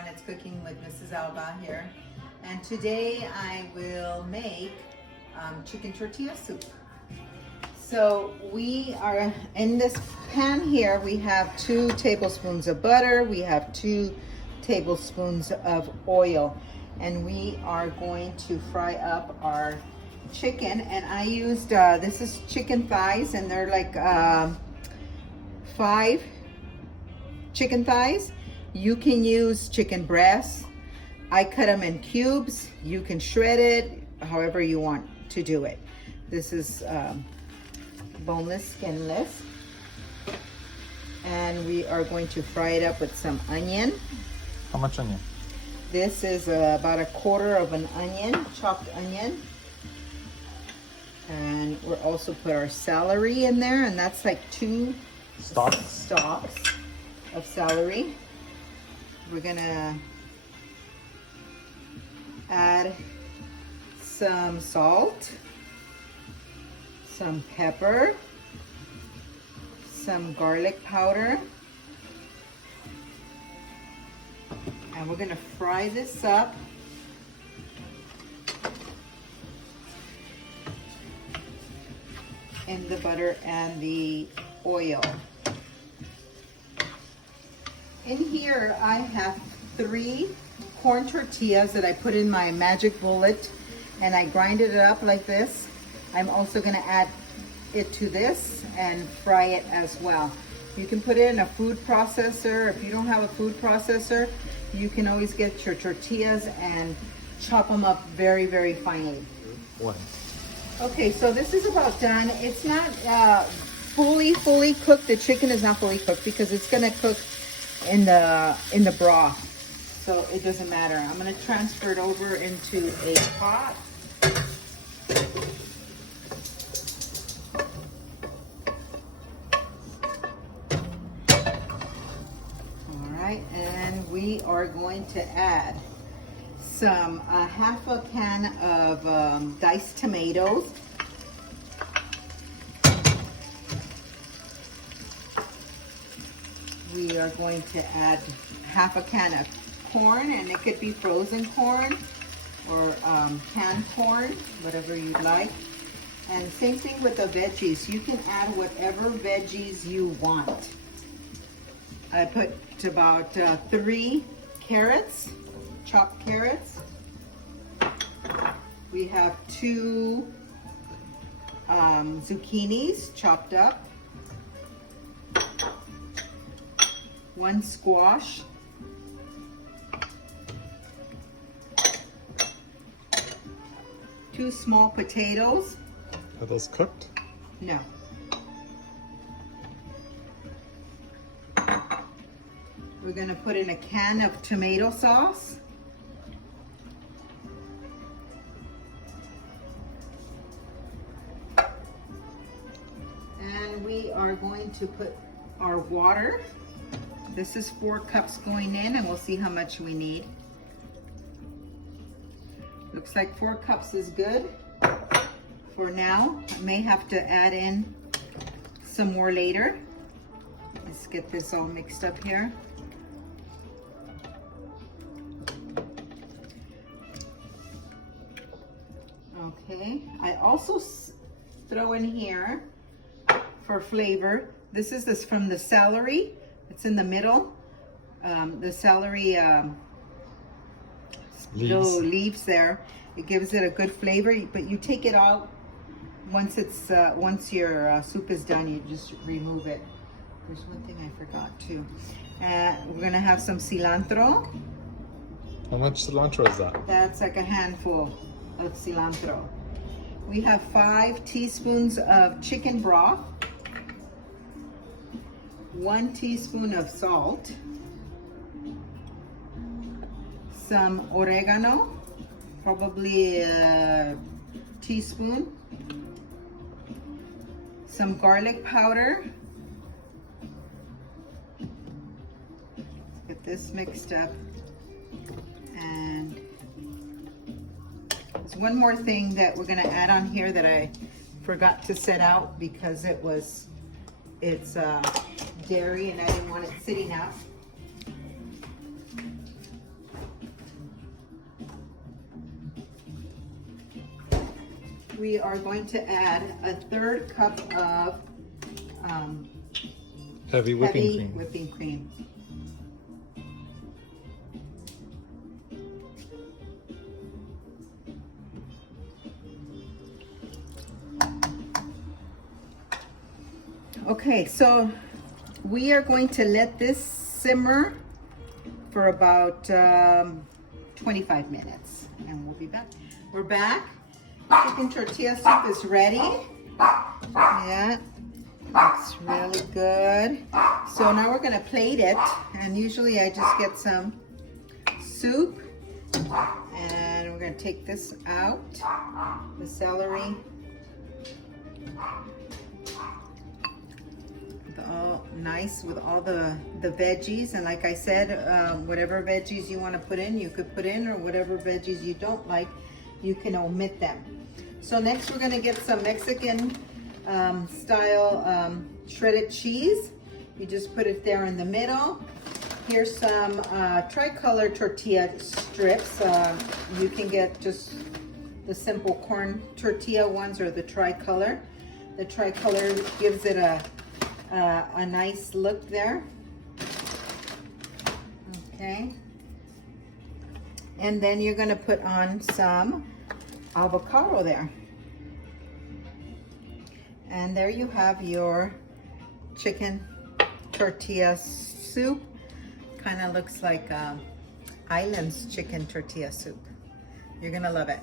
everyone, it's Cooking with Mrs. Elva here, and today I will make chicken tortilla soup. So we are in this pan here, we have 2 tablespoons of butter, we have 2 tablespoons of oil, and we are going to fry up our chicken. And I used, this is chicken thighs, and they're like 5 chicken thighs. You can use chicken breasts. I cut them in cubes. You can shred it however you want to do it. This is boneless, skinless. And we are going to fry it up with some onion. How much onion? This is about 1/4 of an onion, chopped onion. And we'll also put our celery in there, and that's like 2 stalks of celery. We're gonna add some salt, some pepper, some garlic powder, and we're gonna fry this up in the butter and the oil. In here I have 3 corn tortillas that I put in my magic bullet, and I grinded it up like this. I'm also going to add it to this and fry it as well. You can put it in a food processor. If you don't have a food processor, you can always get your tortillas and chop them up very, very finely. Okay, so this is about done. It's not fully cooked. The chicken is not fully cooked because it's going to cook in the broth, so it doesn't matter. I'm going to transfer it over into a pot. All right, and we are going to add some 1/2 can of diced tomatoes. We are going to add 1/2 can of corn, and it could be frozen corn or canned corn, whatever you like. And same thing with the veggies. You can add whatever veggies you want. I put about 3 carrots, chopped carrots. We have 2 zucchinis chopped up. 1 squash, 2 small potatoes. Are those cooked? No. We're going to put in a can of tomato sauce. And we are going to put our water. This is 4 cups going in, and we'll see how much we need. Looks like 4 cups is good for now. I may have to add in some more later. Let's get this all mixed up here. Okay, I also throw in here for flavor. This is from the celery. It's in the middle. The celery little leaves there. It gives it a good flavor, but you take it out once it's once your soup is done. You just remove it. There's one thing I forgot too. We're gonna have some cilantro. How much cilantro is that? That's like a handful of cilantro. We have 5 teaspoons of chicken broth. 1 teaspoon of salt, some oregano, probably a teaspoon, some garlic powder. Let's get this mixed up. And there's one more thing that we're gonna add on here that I forgot to set out because it's dairy and I didn't want it sitting out. we are going to add a 1/3 cup of Heavy whipping heavy cream. whipping cream. Okay, so we are going to let this simmer for about 25 minutes and we'll be back. We're back. Chicken tortilla soup is ready. Yeah, looks really good. So now we're gonna plate it, and usually I just get some soup and we're gonna take this out, the celery. All nice with all the veggies, and like I said, whatever veggies you want to put in, you could put in, or whatever veggies you don't like, you can omit them. So next we're going to get some Mexican style shredded cheese. You just put it there in the middle. Here's some tricolor tortilla strips. You can get just the simple corn tortilla ones or the tricolor. The tricolor gives it a nice look there. Okay, and then you're going to put on some avocado there, and there you have your chicken tortilla soup. Kind of looks like Island's chicken tortilla soup. You're gonna love it.